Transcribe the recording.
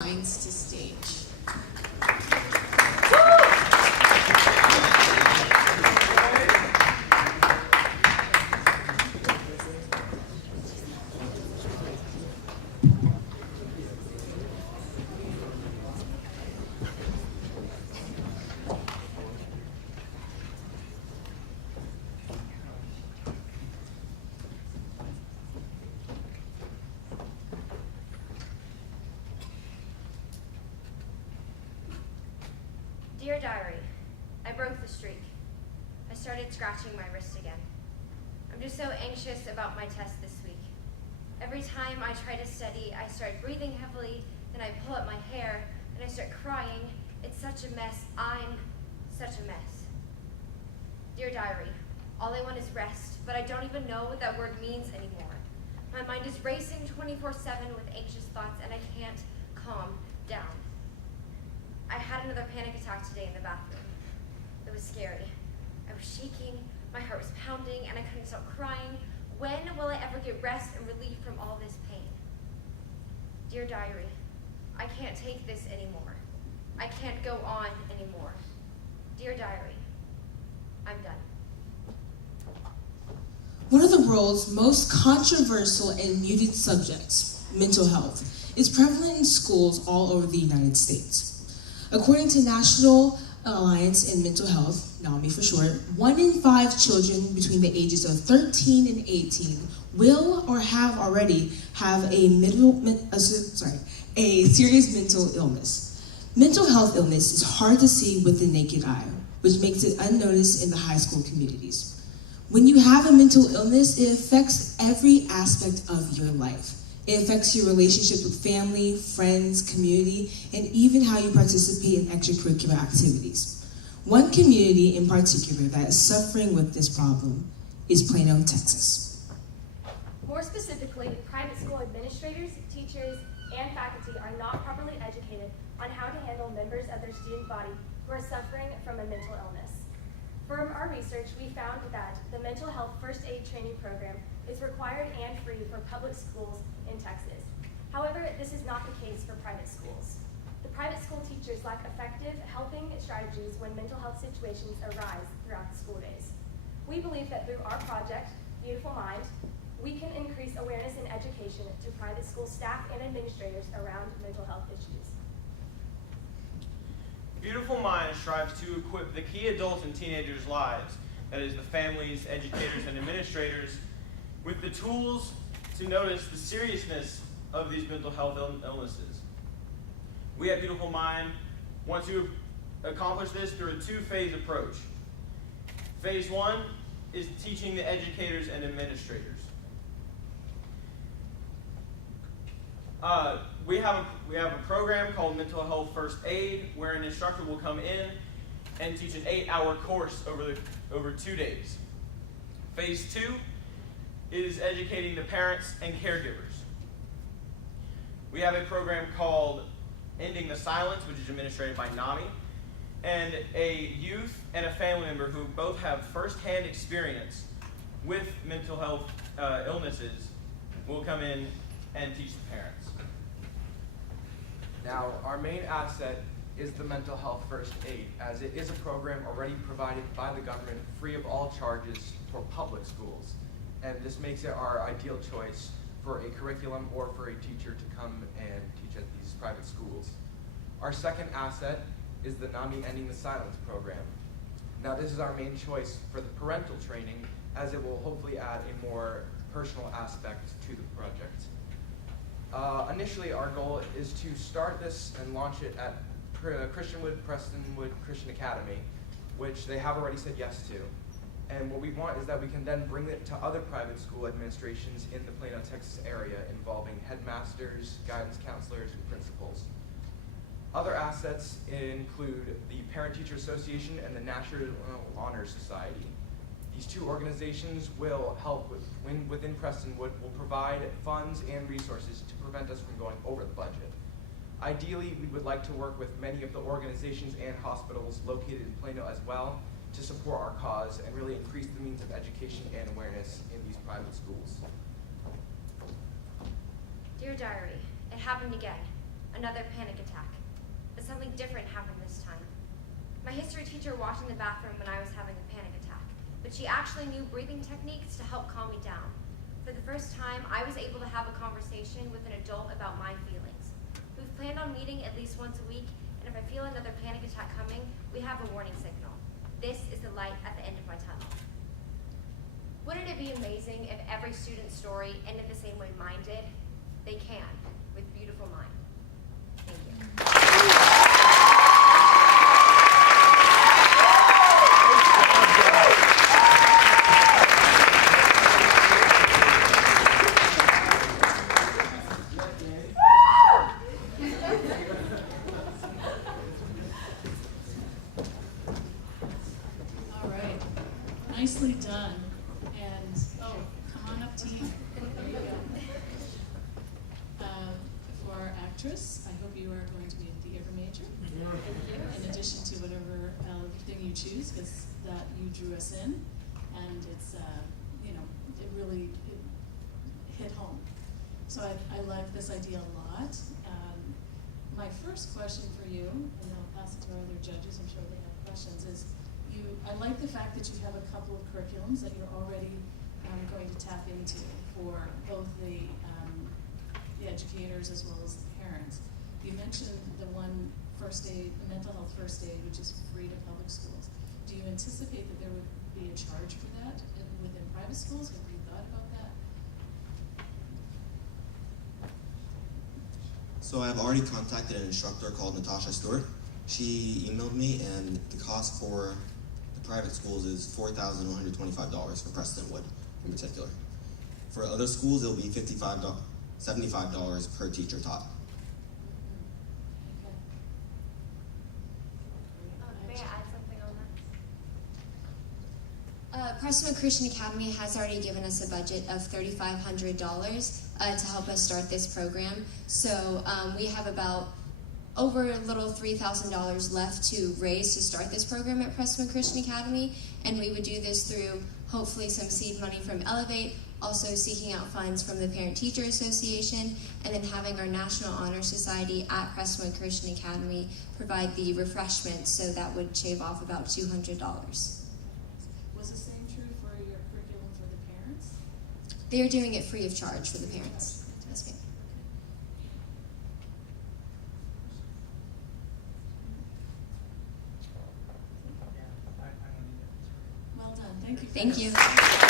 Lines to stage. Dear Diary, I broke the streak. I started scratching my wrist again. I'm just so anxious about my test this week. Every time I try to study, I start breathing heavily, then I pull up my hair, and I start crying. It's such a mess. I'm such a mess. Dear Diary, all I want is rest, but I don't even know what that word means anymore. My mind is racing 24/7 with anxious thoughts, and I can't calm down. I had another panic attack today in the bathroom. It was scary. I was shaking, my heart was pounding, and I couldn't stop crying. When will I ever get rest and relief from all this pain? Dear Diary, I can't take this anymore. I can't go on anymore. Dear Diary, I'm done. One of the world's most controversial and muted subjects, mental health, is prevalent in schools all over the United States. According to National Alliance in Mental Health, NAMI for short, 1 in 5 children between the ages of 13 and 18 will or have already have a serious mental illness. Mental health illness is hard to see with the naked eye, which makes it unnoticed in the high school communities. When you have a mental illness, it affects every aspect of your life. It affects your relationship with family, friends, community, and even how you participate in extracurricular activities. One community in particular that is suffering with this problem is Plano, Texas. More specifically, private school administrators, teachers, and faculty are not properly educated on how to handle members of their student body who are suffering from a mental illness. From our research, we found that the mental health first aid training program is required and free for public schools in Texas. However, this is not the case for private schools. The private school teachers lack effective helping strategies when mental health situations arise throughout the school days. We believe that through our project, Beautiful Mind, we can increase awareness and education to private school staff and administrators around mental health issues. Beautiful Mind strives to equip the key adults in teenagers' lives, that is the families, educators, and administrators, with the tools to notice the seriousness of these mental health illnesses. We at Beautiful Mind want to accomplish this through a 2-phase approach. Phase 1 is teaching the educators and administrators. We have a program called Mental Health First Aid, where an instructor will come in and teach an 8-hour course over 2 days. Phase 2 is educating the parents and caregivers. We have a program called Ending the Silence, which is administrated by NAMI, and a youth and a family member who both have firsthand experience with mental health illnesses will come in and teach the parents. Now, our main asset is the Mental Health First Aid, as it is a program already provided by the government free of all charges for public schools. And this makes it our ideal choice for a curriculum or for a teacher to come and teach at these private schools. Our second asset is the NAMI Ending the Silence program. Now, this is our main choice for the parental training, as it will hopefully add a more personal aspect to the project. Initially, our goal is to start this and launch it at Prestonwood Christian Academy, which they have already said yes to. And what we want is that we can then bring it to other private school administrations in the Plano, Texas area, involving headmasters, guidance counselors, and principals. Other assets include the Parent-Teacher Association and the National Honor Society. These 2 organizations will help within Prestonwood, will provide funds and resources to prevent us from going over the budget. Ideally, we would like to work with many of the organizations and hospitals located in Plano as well to support our cause and really increase the means of education and awareness in these private schools. Dear Diary, it happened again. another panic attack. But something different happened this time. My history teacher walked in the bathroom when I was having a panic attack, but she actually knew breathing techniques to help calm me down. For the first time, I was able to have a conversation with an adult about my feelings. We've planned on meeting at least once a week, and if I feel another panic attack coming, we have a warning signal. This is the light at the end of my tunnel. Wouldn't it be amazing if every student's story ended the same way mine did? They can, with beautiful mind. Thank you. All right, nicely done. And, oh, come on up, team. There you go. For our actress, I hope you are going to be a theater major. In addition to whatever thing you choose, because that you drew us in, and it's, it really hit home. So I like this idea a lot. My first question for you, and I'll pass it to our other judges, I'm sure they have questions, is I like the fact that you have a couple of curriculums that you're already going to tap into for both the educators as well as the parents. You mentioned the one first aid, the mental health first aid, which is free to public schools. Do you anticipate that there would be a charge for that within private schools? Have you thought about that? So I've already contacted an instructor called Natasha Stewart. She emailed me, and the cost for the private schools is $4,125 for Prestonwood in particular. For other schools, it'll be $75 per teacher taught. May I add something on that? Prestonwood Christian Academy has already given us a budget of $3,500 to help us start this program. So we have about over a little $3,000 left to raise to start this program at Prestonwood Christian Academy, and we would do this through hopefully some seed money from Elevate, also seeking out funds from the Parent Teacher Association, and then having our National Honor Society at Prestonwood Christian Academy provide the refreshments, so that would shave off about $200. Was the same true for your curriculum for the parents? They are doing it free of charge for the parents. Yes, ma'am. Well done. Thank you. Thank you.